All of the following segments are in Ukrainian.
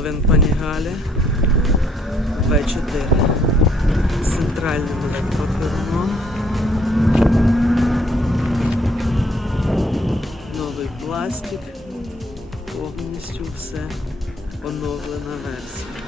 Елвін Панігалі В4 з центральним електрокермом. Новий пластик, повністю все оновлена версія.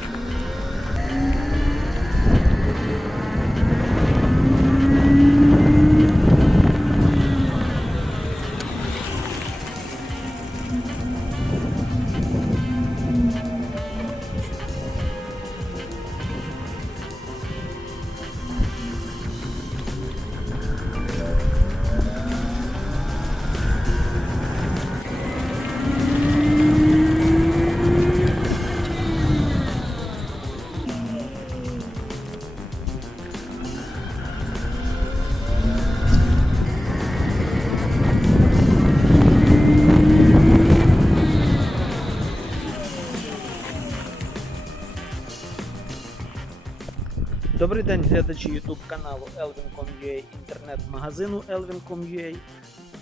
Добрий день, глядачі YouTube каналу Elvin.com.ua, інтернет-магазину Elvin.com.ua.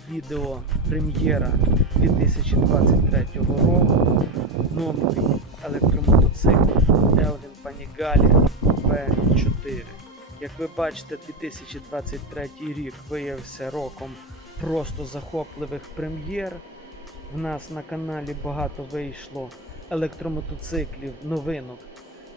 Відео прем'єра 2023 року. Новий електромотоцикл Elvin Panigale V4. Як ви бачите, 2023 рік виявився роком просто захопливих прем'єр. В нас на каналі багато вийшло електромотоциклів, новинок.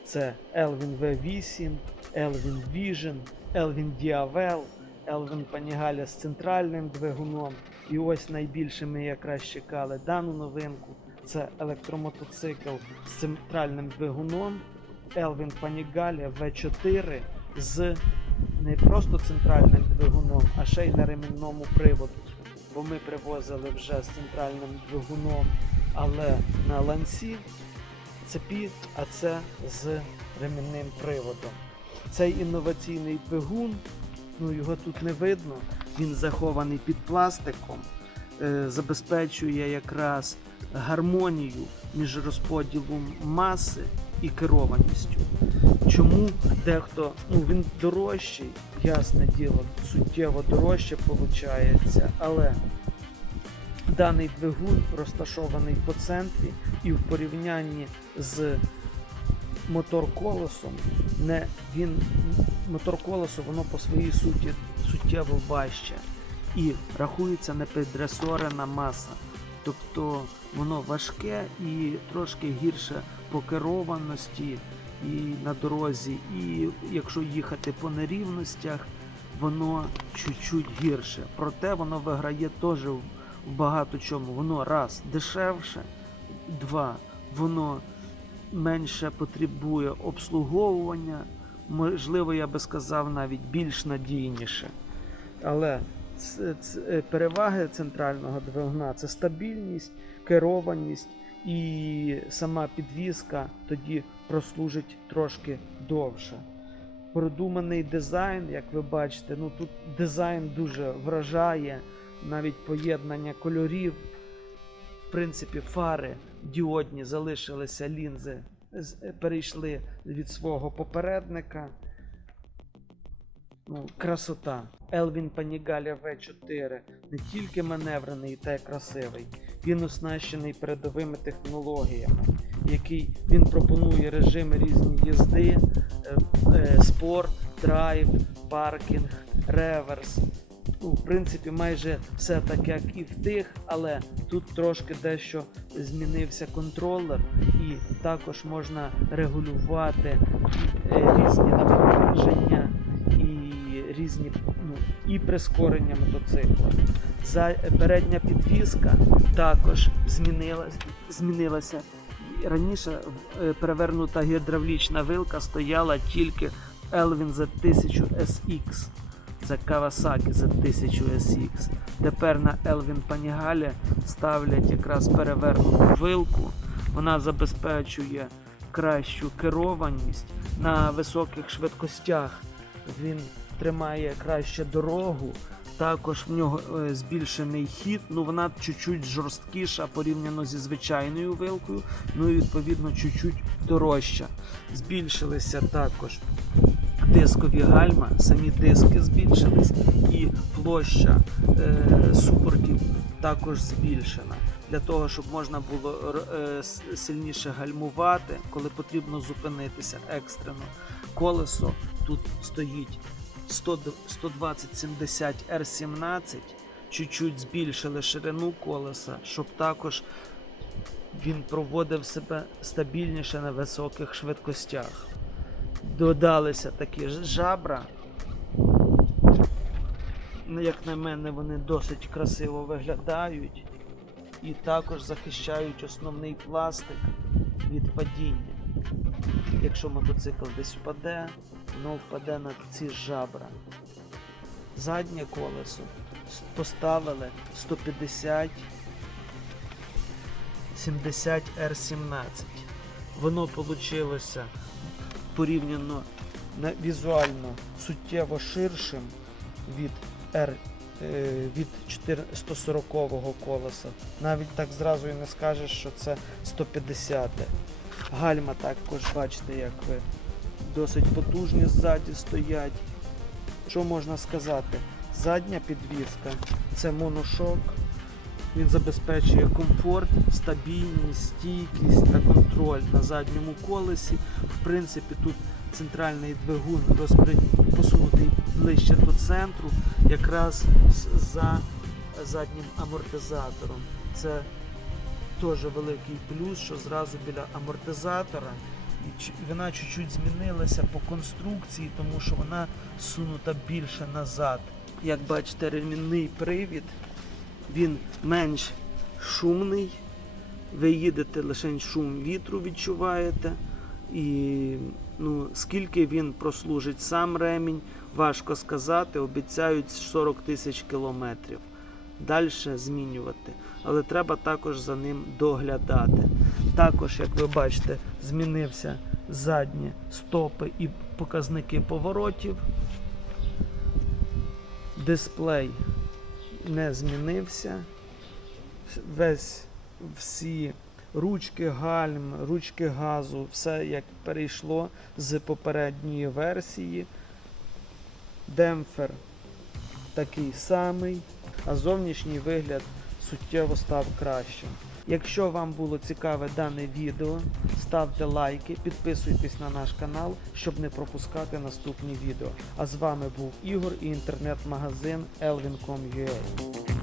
Це Elvin V8, Elvin Vision, Elvin Diavel, Elvin Panigale з центральним двигуном. І ось найбільше ми якраз чекали дану новинку. Це електромотоцикл з центральним двигуном Elvin Panigale V4 з не просто центральним двигуном, а ще й на ремінному приводу. Бо ми привозили вже з центральним двигуном, але на ланці цепі, а це з ремінним приводом. Цей інноваційний двигун, ну його тут не видно, він захований під пластиком, е, забезпечує якраз гармонію між розподілом маси і керованістю. Чому дехто, ну він дорожчий, ясне діло, суттєво дорожче виходить, але Даний двигун розташований по центрі і в порівнянні з мотор-колесом, не, він, мотор-колесо воно по своїй суті суттєво важче і рахується непідресорена маса. Тобто воно важке і трошки гірше по керованості і на дорозі. І якщо їхати по нерівностях, воно чуть-чуть гірше. Проте воно виграє теж багато чому. Воно раз дешевше, два, воно менше потребує обслуговування, можливо, я би сказав, навіть більш надійніше. Але е, переваги центрального двигуна це стабільність, керованість і сама підвізка тоді прослужить трошки довше. Продуманий дизайн, як ви бачите, ну тут дизайн дуже вражає навіть поєднання кольорів. В принципі, фари діодні залишилися лінзи, перейшли від свого попередника. Ну, красота. Elvin Panigale V4 не тільки маневрений та й красивий, він оснащений передовими технологіями, який він пропонує режими різні їзди, е, е, спорт, драйв, паркінг, реверс. Ну, в принципі, майже все так, як і в тих, але тут трошки дещо змінився контролер, і також можна регулювати е, різні навантаження і різні ну, і прискорення мотоцикла. За передня підвізка також змінилась, змінилася. Раніше е, перевернута гідравлічна вилка стояла тільки Elvin Z1000 SX. Це Kawasaki Z1000 SX. Тепер на Elvin Panigale ставлять якраз перевернуту вилку. Вона забезпечує кращу керованість на високих швидкостях. Він тримає краще дорогу. Також в нього е, збільшений хід, ну вона чуть-чуть жорсткіша порівняно зі звичайною вилкою, ну і відповідно чуть-чуть дорожча. Збільшилися також дискові гальма, самі диски збільшились, і площа е, супортів також збільшена. для того, щоб можна було е, сильніше гальмувати, коли потрібно зупинитися екстрено. Колесо тут стоїть 120-70 R17, чуть-чуть збільшили ширину колеса, щоб також він проводив себе стабільніше на високих швидкостях. Додалися такі жабра. Ну, Як на мене, вони досить красиво виглядають і також захищають основний пластик від падіння. Якщо мотоцикл десь впаде, воно впаде на ці жабра. Заднє колесо поставили 150 70 R17. Воно вийшло порівняно візуально суттєво ширшим від R е, від 140-го колеса. Навіть так зразу і не скажеш, що це 150. Гальма також бачите, як ви досить потужні ззаді стоять. Що можна сказати? Задня підвіска це моношок. Він забезпечує комфорт, стабільність, стійкість та контроль на задньому колесі. В принципі, тут центральний двигун посунутий ближче до центру, якраз за заднім амортизатором. Це теж великий плюс, що зразу біля амортизатора. Вона чуть-чуть змінилася по конструкції, тому що вона сунута більше назад. Як бачите, ремінний привід, він менш шумний. Ви їдете лише шум вітру відчуваєте. І ну, скільки він прослужить сам ремінь, важко сказати. Обіцяють 40 тисяч кілометрів. Далі змінювати. Але треба також за ним доглядати. Також, як ви бачите, змінився задні стопи і показники поворотів. Дисплей не змінився. Весь всі ручки гальм, ручки газу, все як перейшло з попередньої версії. Демпфер такий самий, а зовнішній вигляд суттєво став кращим. Якщо вам було цікаве дане відео, ставте лайки, підписуйтесь на наш канал, щоб не пропускати наступні відео. А з вами був Ігор і інтернет-магазин Elvin.com.ua.